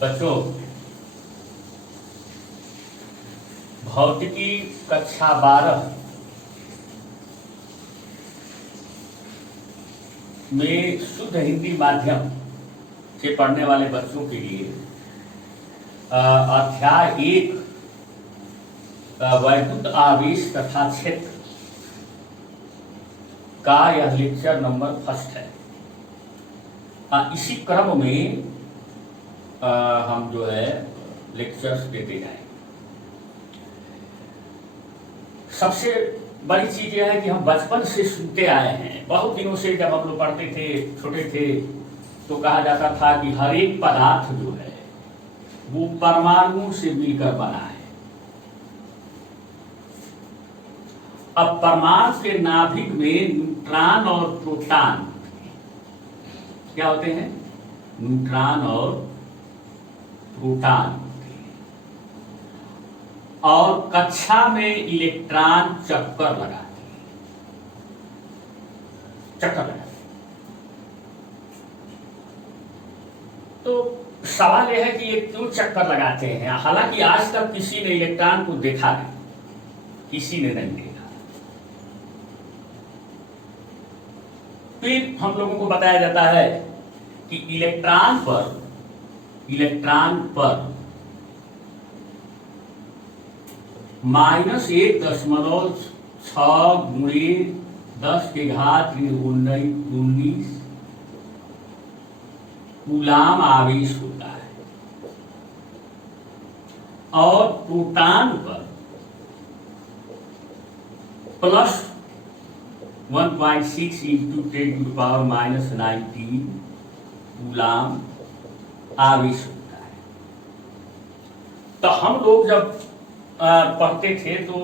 बच्चों, भौतिकी कक्षा 12 में शुद्ध हिंदी माध्यम से पढ़ने वाले बच्चों के लिए अध्याय 1 वैद्युत आवेश तथा क्षेत्र का यह लेक्चर नंबर फर्स्ट है। इसी क्रम में हम जो है लेक्चर्स देते जाएंगे। सबसे बड़ी चीज यह है कि हम बचपन से सुनते आए हैं, बहुत दिनों से। जब हम लोग पढ़ते थे, छोटे थे, तो कहा जाता था कि हर एक पदार्थ जो है वो परमाणु से मिलकर बना है। अब परमाणु के नाभिक में न्यूट्रॉन और प्रोटॉन क्या होते हैं? न्यूट्रॉन और प्रोटॉन। और कक्षा में इलेक्ट्रॉन चक्कर लगाते हैं, चक्कर लगाते हैं। तो सवाल यह है कि ये क्यों चक्कर लगाते हैं? हालांकि आज तक किसी ने इलेक्ट्रॉन को देखा नहीं, किसी ने नहीं देखा। फिर हम लोगों को बताया जाता है कि इलेक्ट्रॉन पर -1.6 × 10⁻19 कूलाम आवेश होता है, और प्रोटॉन पर +1.6 × 10⁻19 कूलाम आवेश होता है। तो हम लोग जब पढ़ते थे तो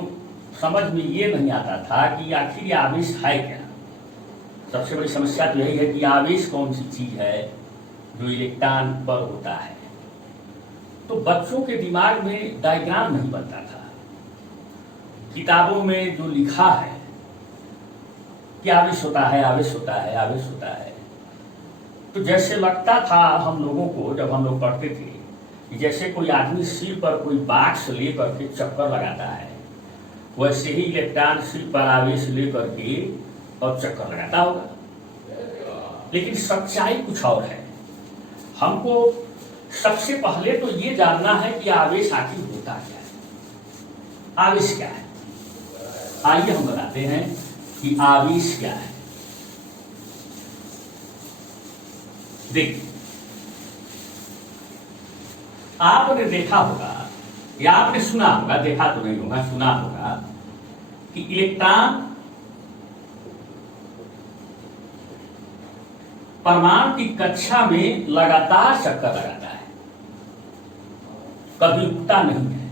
समझ में ये नहीं आता था कि आखिर ये आवेश है क्या। सबसे बड़ी समस्या तो यही है कि आवेश कौन सी चीज है जो इलेक्ट्रॉन पर होता है। तो बच्चों के दिमाग में डायग्राम नहीं बनता था। किताबों में जो लिखा है कि आवेश होता है, आवेश होता है, आवेश होता है, तो जैसे लगता था हम लोगों को जब हम लोग पढ़ते थे कि जैसे कोई आदमी सिर पर कोई बाक्स लेकर के चक्कर लगाता है, वैसे ही इलेक्ट्रॉन सिर पर आवेश लेकर के और चक्कर लगाता होगा। लेकिन सच्चाई कुछ और है। हमको सबसे पहले तो ये जानना है कि आवेश आखिर होता क्या है, आवेश क्या है। आइए हम बताते हैं कि आवेश क्या है। देखिए, आपने देखा होगा या आपने सुना होगा, देखा तो नहीं होगा, सुना होगा कि इलेक्ट्रॉन परमाणु की कक्षा में लगातार चक्कर लगाता है, कभी रुकता नहीं है।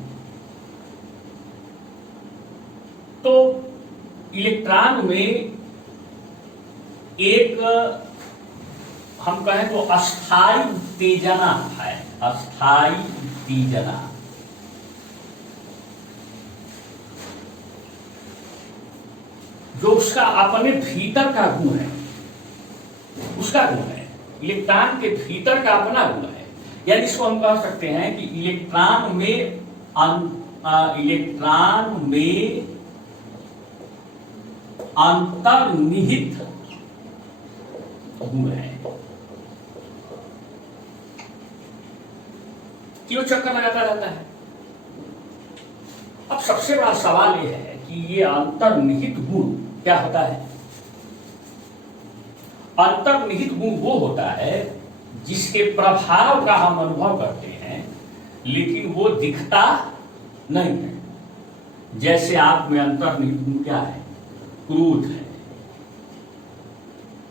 तो इलेक्ट्रॉन में एक हम कहें तो अस्थायी उत्तेजना है, अस्थायी उत्तेजना। जो उसका अपने भीतर का गुण है, उसका गुण है। इलेक्ट्रॉन के भीतर का अपना गुण है। यानी इसको हम कह सकते हैं कि इलेक्ट्रॉन में अंतर्निहित गुण है। क्यों चक्कर लगाता रहता है? अब सबसे बड़ा सवाल यह है कि ये अंतर्निहित गुण क्या होता है? अंतर्निहित गुण वो होता है जिसके प्रभाव का हम अनुभव करते हैं, लेकिन वो दिखता नहीं है। जैसे आप में अंतर्निहित गुण क्या है? क्रोध है,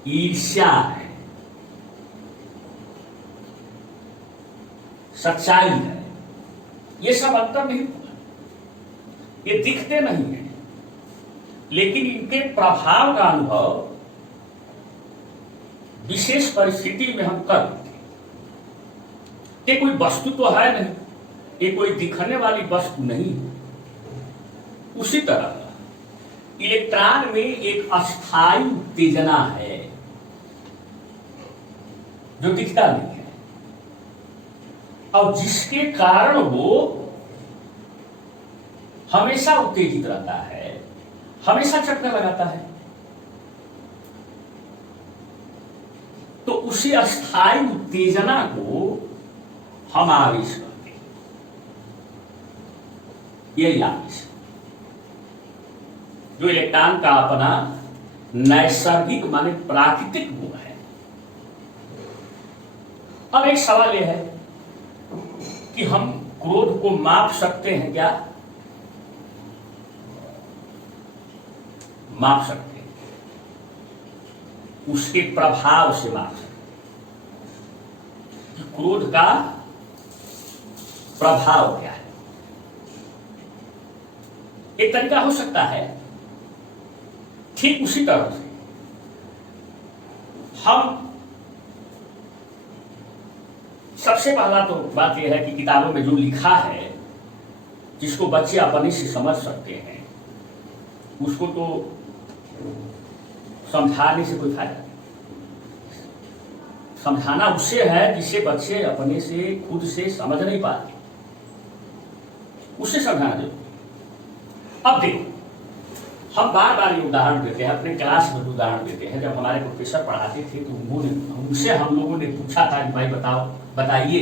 ईर्ष्या है, सच्चाई है। ये सब अंतर्निहित, ये दिखते नहीं है, लेकिन इनके प्रभाव का अनुभव विशेष परिस्थिति में हम कर लेते हैं। ये कोई वस्तु तो है नहीं, ये कोई दिखने वाली वस्तु नहीं है। उसी तरह इलेक्ट्रॉन में एक अस्थायी उत्तेजना है जो दिखता नहीं है। और जिसके कारण वो हमेशा उत्तेजित रहता है, हमेशा चक्कर लगाता है, तो उसी अस्थायी उत्तेजना को हम आवेश कहते हैं। यही आवेश जो इलेक्ट्रॉन का अपना नैसर्गिक माने प्राकृतिक गुण है। अब एक सवाल यह है कि हम क्रोध को माप सकते हैं क्या? माप सकते हैं, उसके प्रभाव से माप सकते हैं कि क्रोध का प्रभाव क्या है। एक तरीका हो सकता है ठीक उसी तरह से हम सबसे पहला तो बात यह है कि किताबों में जो लिखा है जिसको बच्चे अपने से समझ सकते हैं उसको तो समझाने से कोई फायदा नहीं। समझाना उससे है जिसे बच्चे अपने से खुद से समझ नहीं पाते, उससे समझाना जरूरी। अब देखो, हम बार बार ये उदाहरण देते हैं, अपने क्लास में उदाहरण देते हैं। जब हमारे प्रोफेसर पढ़ाते थे तो उनसे हम लोगों ने पूछा था कि भाई बताइए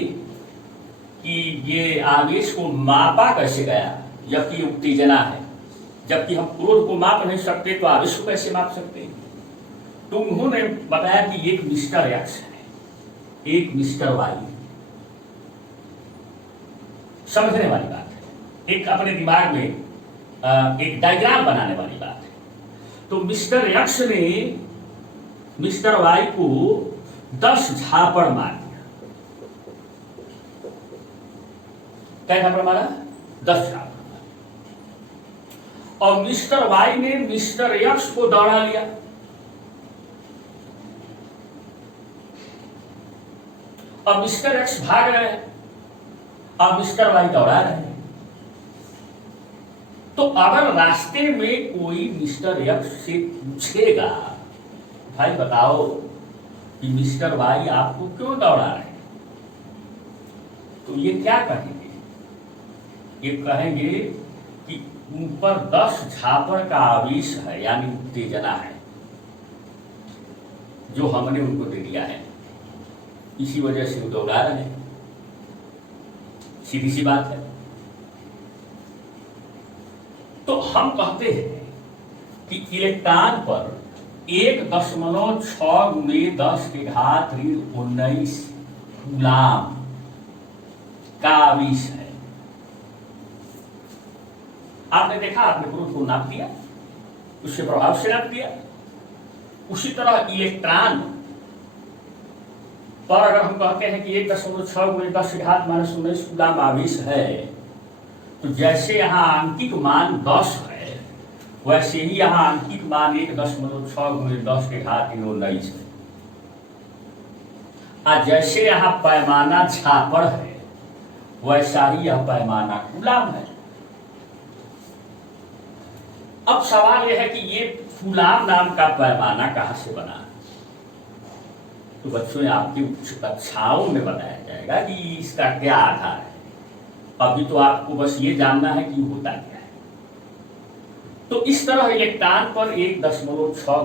कि ये आवेश को मापा कैसे गया, जबकि उत्तेजना है। जबकि हम क्रोध को माप नहीं सकते तो आवेश को कैसे माप सकते हैं? तो उन्होंने बताया कि एक मिस्टर एक्स है, एक मिस्टर वाई। समझने वाली बात है, एक अपने दिमाग में एक डायग्राम बनाने वाली बात है। तो मिस्टर एक्स ने मिस्टर वाई को 10 झापड़ मार दिया। क्या झापड़ मारा? 10 झापड़। और मिस्टर वाई ने मिस्टर एक्स को दौड़ा लिया। और मिस्टर एक्स भाग रहे हैं और मिस्टर वाई दौड़ा रहे हैं। तो अगर रास्ते में कोई मिस्टर एक्स से पूछेगा, भाई बताओ कि मिस्टर वाई आपको क्यों दौड़ा रहे हैं, तो ये क्या कहेंगे? ये कहेंगे कि उन पर 10 झापड़ का आवेश है, यानी उत्तेजना है जो हमने उनको दे दिया है, इसी वजह से वो दौड़ा रहे हैं। सीधी सी बात है। तो हम कहते हैं कि इलेक्ट्रॉन पर 1.6 × 10⁻⁹ कूलाम का आवेश है। आपने देखा, आपने क्रोध को नाप दिया, उसके प्रभाव से नाप दिया। उसी तरह इलेक्ट्रॉन पर अगर हम कहते हैं कि 1.6 × 10⁻⁻19 कूलाम आवेश है, तो जैसे यहां आंकिक मान 10 है, वैसे ही यहां आंकिक मान 1.6 × 10⁻⁹ है। और जैसे यहां पैमाना झापड़ है, वैसा ही यह पैमाना कूलाम है। अब सवाल यह है कि ये कूलाम नाम का पैमाना कहां से बना? तो बच्चों, आपकी उच्च कक्षाओं में बताया जाएगा कि इसका क्या आधार है। अभी तो आपको बस ये जानना है कि होता क्या है। तो इस तरह इलेक्ट्रॉन पर 1.6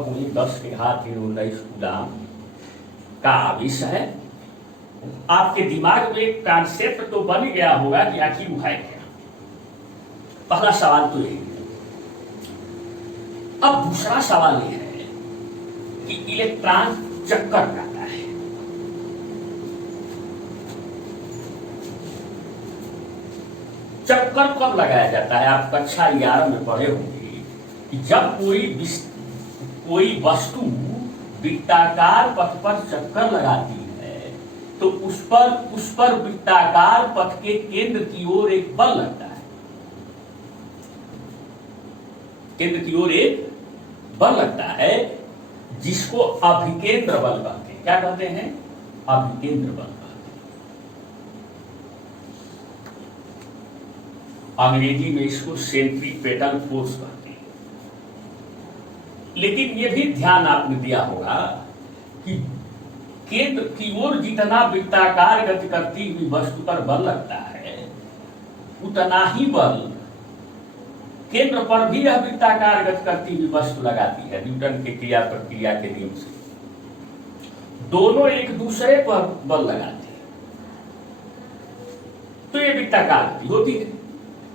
× 10⁻⁹ कूलाम का आवेश है। आपके दिमाग में एक कॉन्सेप्ट तो बन गया होगा कि आखिर वो है क्या। पहला सवाल तो यही है। अब दूसरा सवाल यह है कि इलेक्ट्रॉन चक्कर करता है। चक्कर कब लगाया जाता है? आप कक्षा 11 में पढ़े होंगे कि जब कोई वस्तु वृत्ताकार पथ पर चक्कर लगाती है तो उस पर वृत्ताकार पथ के केंद्र की ओर एक बल लगता है। केंद्र की ओर एक बल लगता है जिसको अभिकेंद्र बल कहते हैं। क्या कहते हैं? अभिकेंद्र बल कहते हैं। अंग्रेजी में इसको सेंट्रीपेटल फोर्स कहते हैं। लेकिन यह भी ध्यान आपने दिया होगा कि केंद्र की ओर जितना वृत्ताकार गति करती हुई वस्तु पर बल लगता है, उतना ही बल केंद्र पर भी यह वृत्ताकार गति करती हुई वस्तु लगाती है, न्यूटन के क्रिया प्रक्रिया के नियम से। दोनों एक दूसरे पर बल लगाते हैं, तो ये वृत्ताकार गति होती है।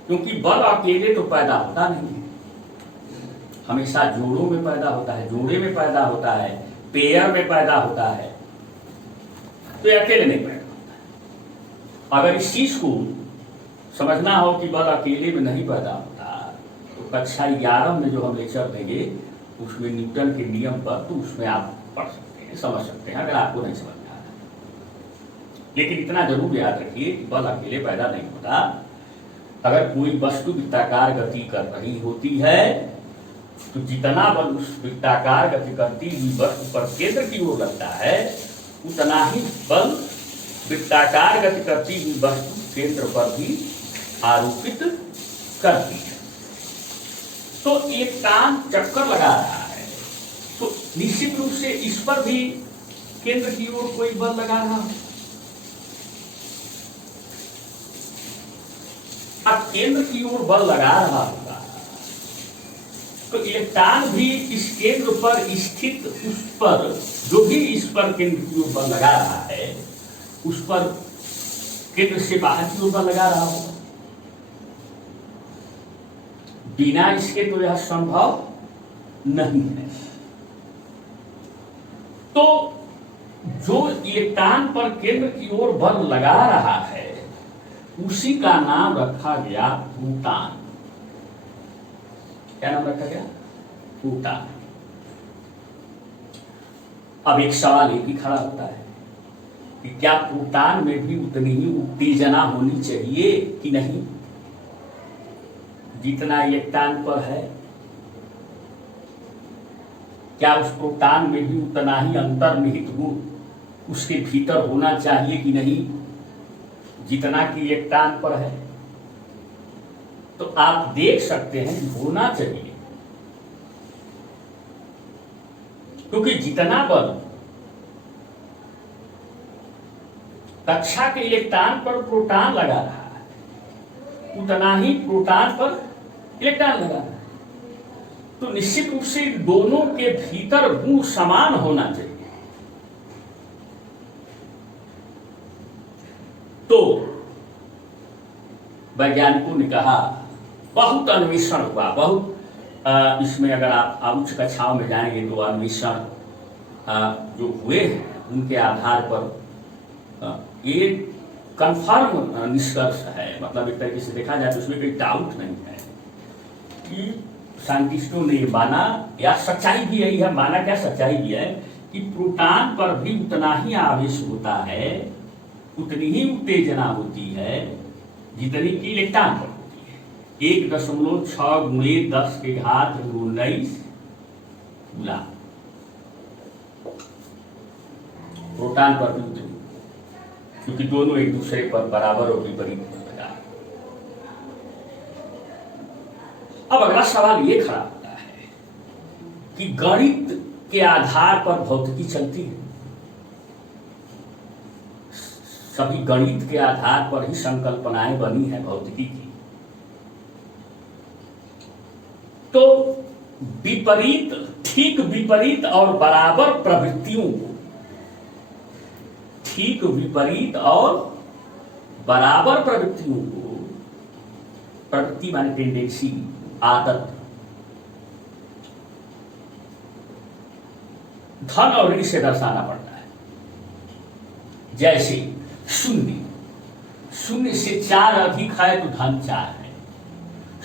क्योंकि बल अकेले तो पैदा होता नहीं है, हमेशा जोड़ों में पैदा होता है, जोड़े में पैदा होता है, पेयर में पैदा होता है, तो ये अकेले नहीं पैदा होता। अगर इस चीज को समझना हो कि बल अकेले में नहीं पैदा होता, तो कक्षा 11 में जो हम लेक्चर देंगे उसमें न्यूटन के नियम पर, तो उसमें आप पढ़ सकते हैं, समझ सकते हैं, अगर आपको नहीं समझ में आ रहा। लेकिन इतना जरूर याद रखिए कि बल अकेले पैदा नहीं होता। अगर कोई वस्तु वृत्ताकार गति कर रही होती है, तो जितना बल उस वृत्ताकार गति करती हुई वस्तु पर केंद्र की ओर लगता है, उतना ही बल वृत्ताकार गति करती हुई वस्तु केंद्र पर भी आरोपित करती है। तो एक तान चक्कर लगा रहा है, तो निश्चित रूप से इस पर भी केंद्र की ओर कोई बल लगा रहा है। अब केंद्र की ओर बल लगा रहा होगा, तो इलेक्ट्रॉन भी इस केंद्र पर स्थित उस पर, जो भी इस पर केंद्र की ओर बल लगा रहा है, उस पर केंद्र से बाहर की ओर बल लगा रहा होगा। बिना इसके तो यह संभव नहीं है। तो जो इलेक्ट्रॉन पर केंद्र की ओर बल लगा रहा है, उसी का नाम रखा गया प्रोटॉन। क्या नाम रखा गया? प्रोटॉन। अब एक सवाल ये भी खड़ा होता है कि क्या प्रोटॉन में भी उतनी ही उत्तेजना होनी चाहिए कि नहीं, जितना इलेक्ट्रॉन पर है? क्या उस प्रोटॉन में भी उतना ही अंतर्निहित गुण उसके भीतर होना चाहिए कि नहीं, जितना कि इलेक्ट्रॉन पर है? तो आप देख सकते हैं कि होना चाहिए, क्योंकि जितना बल कक्षा के इलेक्ट्रॉन पर प्रोटॉन लगा रहा है, उतना ही प्रोटॉन पर इलेक्ट्रॉन लगा रहा है। तो निश्चित रूप से दोनों के भीतर गुण समान होना चाहिए। तो वैज्ञानिकों ने कहा, बहुत अन्वेषण हुआ, बहुत इसमें अगर आप उच्च कक्षाओं में जाएंगे तो अन्वेषण जो हुए हैं उनके आधार पर ये कंफर्म निष्कर्ष है। मतलब एक तरीके से देखा जाए तो उसमें कोई डाउट नहीं है कि साइंटिस्टों ने ये माना, या सच्चाई भी यही है, माना क्या सच्चाई भी है, कि प्रोटॉन पर भी उतना ही आवेश होता है, उतनी ही उत्तेजना होती है जितनी कि इलेक्ट्रॉन पर होती है। 1.6 × 10⁻19 कूलम प्रोटॉन पर भी उतनी, क्योंकि दोनों एक दूसरे पर बराबर और विपरीत बल लगा। अब अगला सवाल ये खड़ा होता है कि गणित के आधार पर भौतिकी चलती है, सभी गणित के आधार पर ही संकल्पनाएं बनी है भौतिकी की। तो विपरीत, ठीक विपरीत और बराबर प्रवृत्तियों को, ठीक विपरीत और बराबर प्रवृत्तियों को, प्रवृत्ति माने टेंडेंसी, आदत, धन और ऋण से दर्शाना पड़ता है। जैसे शून्य, 0 से 4 अधिक है तो धन 4 है,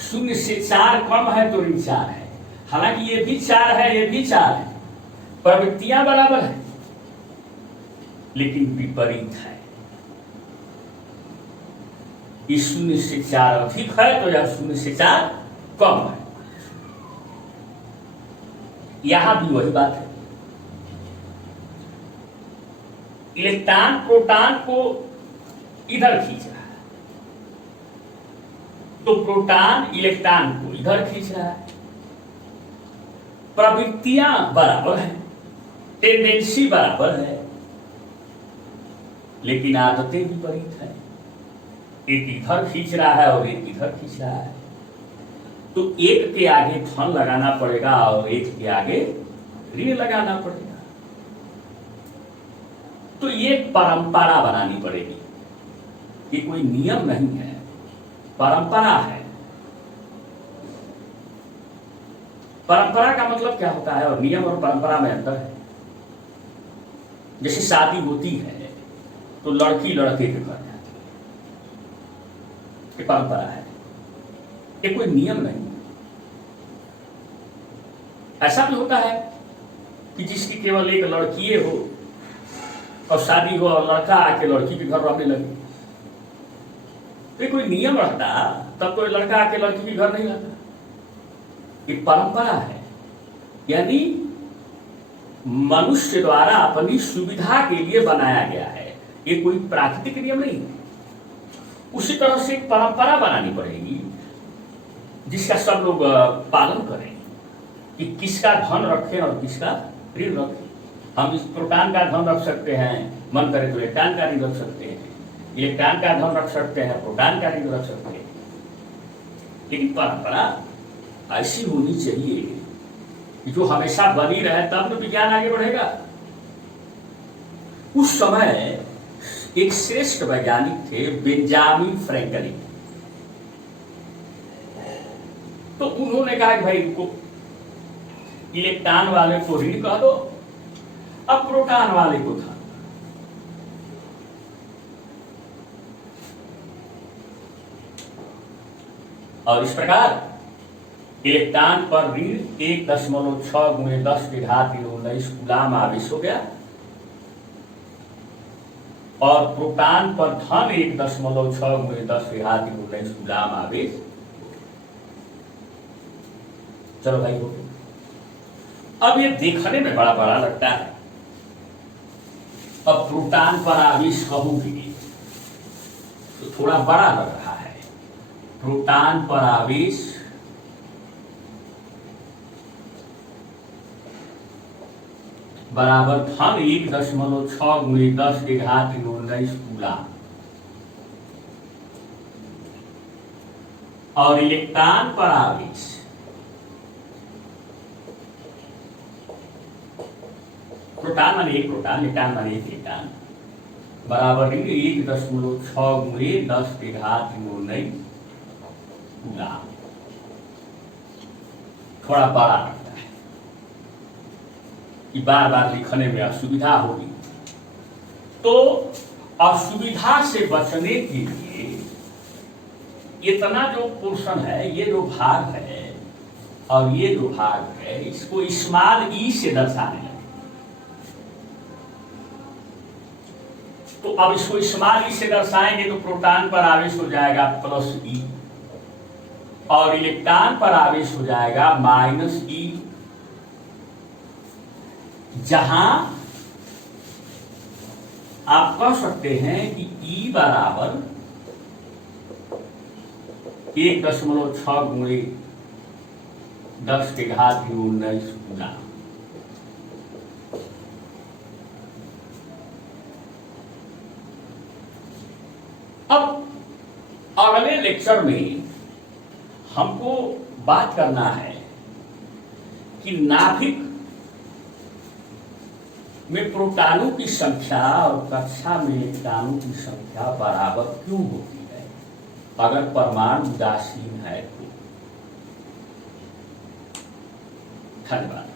0 से 4 कम है तो ऋण 4 है। हालांकि ये भी 4 है, ये भी 4 है, प्रवृत्तियां बराबर है लेकिन विपरीत है। ये 0 से 4 अधिक है तो यह 0 से 4 कम है। यहां भी वही बात है। इलेक्ट्रॉन प्रोटॉन को इधर खींच रहा है, तो प्रोटॉन इलेक्ट्रॉन को इधर खींच रहा है। प्रवृत्तियां बराबर हैं, टेंडेंसी बराबर है, लेकिन आदतें विपरीत हैं। एक इधर खींच रहा है और एक इधर खींच रहा है, तो एक के आगे धन लगाना पड़ेगा और एक के आगे ऋण लगाना पड़ेगा। तो ये परंपरा बनानी पड़ेगी, ये कोई नियम नहीं है, परंपरा है। परंपरा का मतलब क्या होता है और नियम और परंपरा में अंतर है। जैसे शादी होती है तो लड़की लड़के के घर जाती है, ये परंपरा है, ये कोई नियम नहीं। ऐसा भी होता है कि जिसकी केवल एक लड़की हो और शादी हो और लड़का आके लड़की के घर रहने लगे, ये कोई नियम रहता तब कोई लड़का आके लड़की के घर नहीं रहता। ये परंपरा है, यानी मनुष्य द्वारा अपनी सुविधा के लिए बनाया गया है, ये कोई प्राकृतिक नियम नहीं है। उसी तरह से एक परंपरा बनानी पड़ेगी जिसका सब लोग पालन करें कि किसका धन रखें और किसका ऋण रखें। हम इस प्रोटॉन का धन रख सकते हैं, मन करे तो इलेक्ट्रॉन का ऋण रख सकते हैं, इलेक्ट्रॉन का धन रख सकते हैं, प्रोटॉन का ऋण रख सकते हैं। लेकिन परंपरा ऐसी होनी चाहिए कि जो हमेशा बनी रहे, तब तो विज्ञान आगे बढ़ेगा। उस समय एक श्रेष्ठ वैज्ञानिक थे बेंजामिन फ्रैंकलिन। तो उन्होंने कहा कि भाई इनको इलेक्ट्रॉन वाले को ऋण कह दो, अब प्रोटॉन वाले को धन। और इस प्रकार इलेक्ट्रॉन पर ऋण 1.6 गुणे 10 की घात 19 कूलाम आवेश हो गया और प्रोटॉन पर धन 1.6 गुणे 10 की घात 19 कूलाम आवेश। चलो भाई हो गया। अब ये देखने में बड़ा बड़ा लगता है। अब प्रोटॉन पर आवेश कहूंगी तो थोड़ा बड़ा लग रहा है। प्रोटॉन पर आवेश बराबर धन 1.6 गुणे 10 की घात 19 कूलाम और इलेक्ट्रॉन पर आवेश प्रोटॉन माने एक प्रोटॉन, इलेक्ट्रॉन माने एक इलेक्ट्रॉन बराबर 1.6 गुणे 10 की घात 19 कूलाम। थोड़ा बड़ा लगता है कि बार बार लिखने में असुविधा होगी, तो असुविधा से बचने के लिए इतना जो पोर्शन है, ये जो भाग है और ये जो भाग है, इसको स्मॉल ई से दर्शाने लगे। तो अब इसको स्मॉल ई से दर्शाएंगे तो प्रोटॉन पर आवेश हो जाएगा प्लस ई और इलेक्ट्रॉन पर आवेश हो जाएगा माइनस ई, जहां आप कह सकते हैं कि ई बराबर 1.6 गुणे 10 की घात 19 कूलाम। अब अगले लेक्चर में हमको बात करना है कि नाभिक में प्रोटॉनों की संख्या और कक्षा में इलेक्ट्रॉनों की संख्या बराबर क्यों होती है अगर परमाणु उदासीन है तो। धन्यवाद।